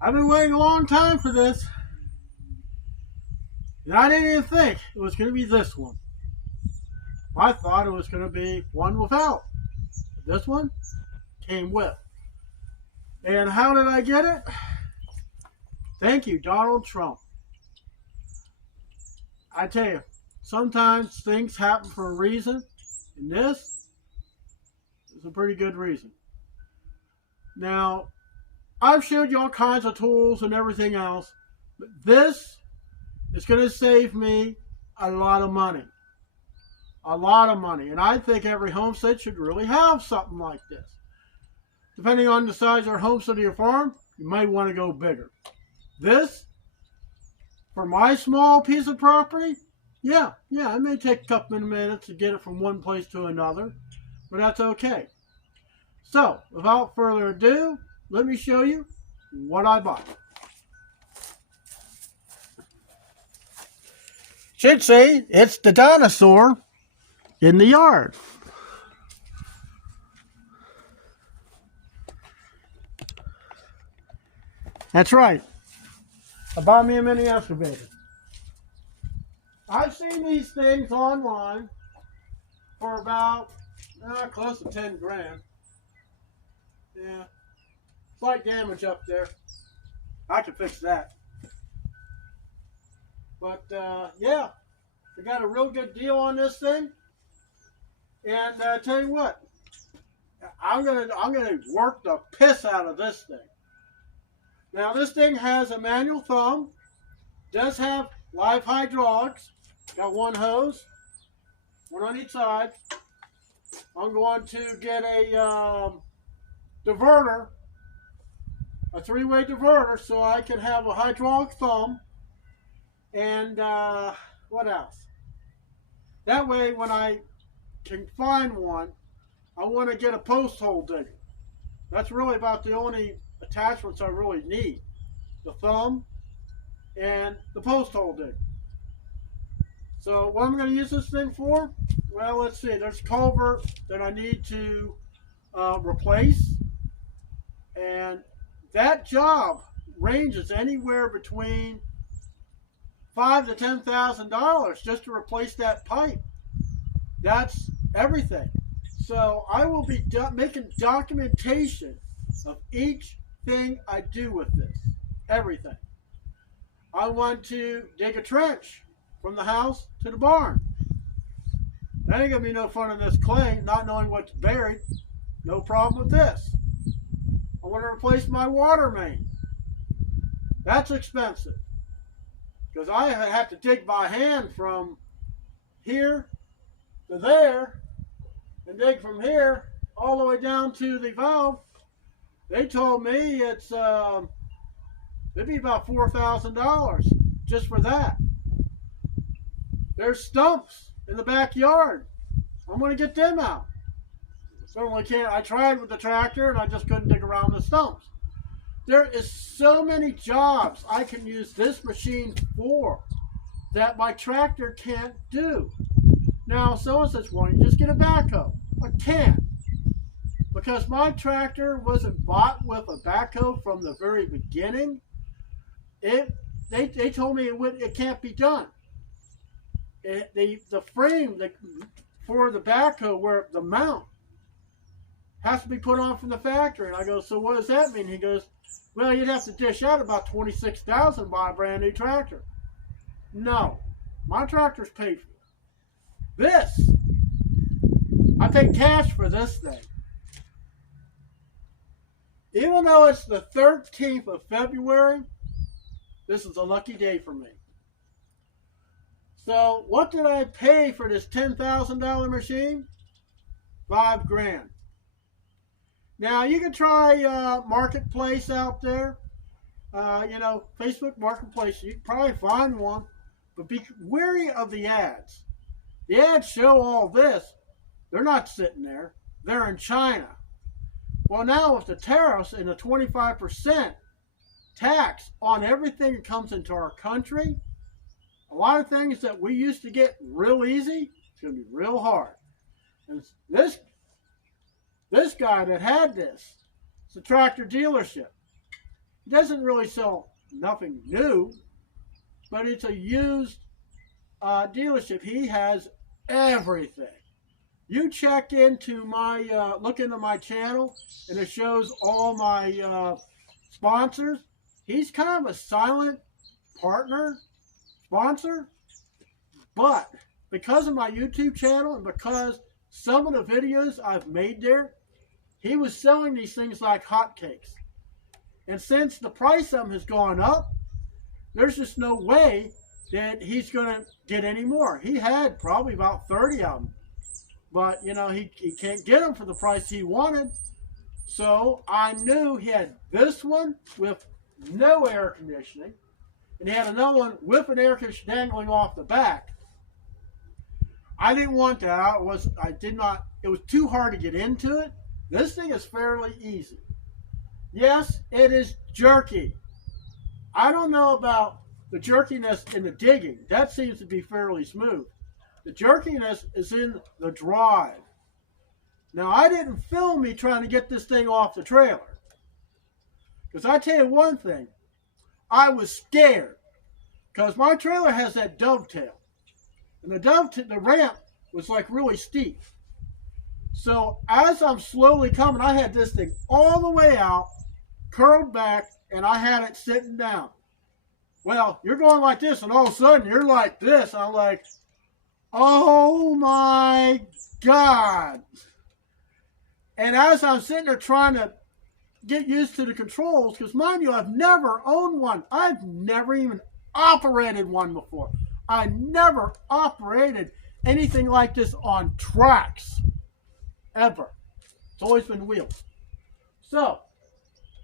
I've been waiting a long time for this, and I didn't even think it was going to be this one. I thought it was going to be one without. But this one came with. And how did I get it? Thank you, Donald Trump. I tell you, sometimes things happen for a reason, and this is a pretty good reason. Now, I've showed you all kinds of tools and everything else, but this is going to save me a lot of money. A lot of money. And I think every homestead should really have something like this. Depending on the size of your homestead or your farm, you might want to go bigger. This, for my small piece of property, yeah, it may take a couple of minutes to get it from one place to another, but that's okay. So, without further ado, let me show you what I bought. Should say it's the dinosaur in the yard. That's right. I bought me a mini excavator. I've seen these things online for about close to 10 grand. Yeah. Slight damage up there. I can fix that. But yeah, I got a real good deal on this thing. And tell you what, I'm gonna work the piss out of this thing. Now this thing has a manual thumb, does have live hydraulics, got one hose, one on each side. I'm going to get a diverter, a three-way diverter, so I can have a hydraulic thumb. And what else? That way, when I can find one, I want to get a post hole digger. That's really about the only attachments I really need. The thumb and the post hole digger. So what I'm going to use this thing for? Well, let's see. There's a culvert that I need to replace. And that job ranges anywhere between $5,000 to $10,000 just to replace that pipe. That's everything. So I will be making documentation of each thing I do with this. Everything. I want to dig a trench from the house to the barn. That ain't going to be no fun in this clay, not knowing what's buried. No problem with this. I want to replace my water main. That's expensive. Because I have to dig by hand from here to there and dig from here all the way down to the valve. They told me it'd be about $4,000 just for that. There's stumps in the backyard. I'm going to get them out. Certainly can't. I tried with the tractor and I just couldn't dig around the stumps. There is so many jobs I can use this machine for that my tractor can't do. Now, someone says, why don't you just get a backhoe? I can't. Because my tractor wasn't bought with a backhoe from the very beginning. They told me it can't be done. The frame for the backhoe, where the mount, has to be put on from the factory. And I go, so what does that mean? He goes, well, you'd have to dish out about $26,000 to buy a brand new tractor. No, my tractor's paid for. This, I paid cash for this thing. Even though it's the 13th of February, this is a lucky day for me. So what did I pay for this $10,000 machine? $5 grand. Now you can try Marketplace out there. Facebook Marketplace. You can probably find one, but be wary of the ads. The ads show all this. They're not sitting there. They're in China. Well, now with the tariffs and the 25% tax on everything that comes into our country, a lot of things that we used to get real easy, it's going to be real hard. And this guy that had this, it's a tractor dealership. He doesn't really sell nothing new, but it's a used dealership. He has everything. You check into my, look into my channel, and it shows all my sponsors. He's kind of a silent partner, sponsor, but because of my YouTube channel and because some of the videos I've made there, he was selling these things like hotcakes. And since the price of them has gone up, there's just no way that he's going to get any more. He had probably about 30 of them. But, you know, he can't get them for the price he wanted. So I knew he had this one with no air conditioning. And he had another one with an air conditioner dangling off the back. I didn't want that. It was too hard to get into it. This thing is fairly easy. Yes, it is jerky. I don't know about the jerkiness in the digging. That seems to be fairly smooth. The jerkiness is in the drive. Now, I didn't film me trying to get this thing off the trailer. Because I tell you one thing, I was scared. Because my trailer has that dovetail. And the ramp was like really steep. So as I'm slowly coming, I had this thing all the way out, curled back, and I had it sitting down. Well, you're going like this, and all of a sudden you're like this. I'm like, oh my God. And as I'm sitting there trying to get used to the controls, because mind you, I've never owned one. I've never even operated one before. I never operated anything like this on tracks. Ever. It's always been wheels. So,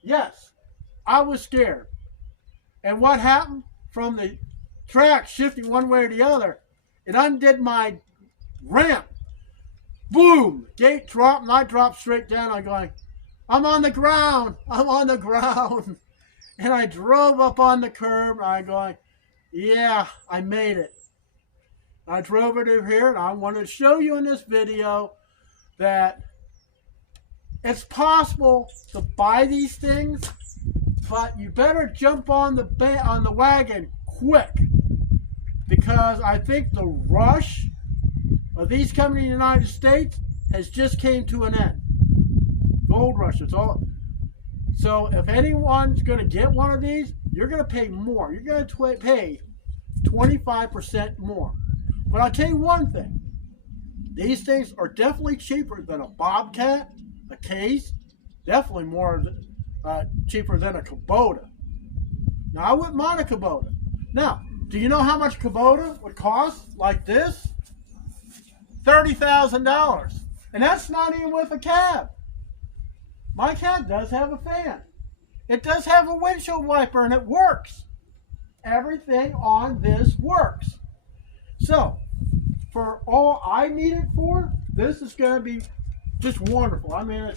yes, I was scared. And what happened? From the track shifting one way or the other, it undid my ramp. Boom! Gate dropped, and I dropped straight down. I'm going, I'm on the ground. I'm on the ground. And I drove up on the curb, and I'm going, yeah, I made it. I drove it over here, and I wanted to show you in this video that it's possible to buy these things, but you better jump on the wagon quick, because I think the rush of these coming to the United States has just came to an end. Gold rush, it's all. So if anyone's going to get one of these, you're going to pay more. You're going to pay 25% more. But I'll tell you one thing. These things are definitely cheaper than a Bobcat, a Case, definitely more cheaper than a Kubota. Now, I wouldn't mind a Kubota. Now, do you know how much Kubota would cost like this? $30,000. And that's not even with a cab. My cab does have a fan. It does have a windshield wiper, and it works. Everything on this works. So, for all I need it for, this is going to be just wonderful. I mean,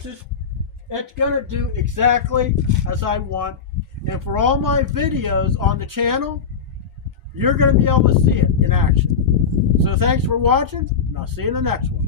it's going to do exactly as I want. And for all my videos on the channel, you're going to be able to see it in action. So thanks for watching, and I'll see you in the next one.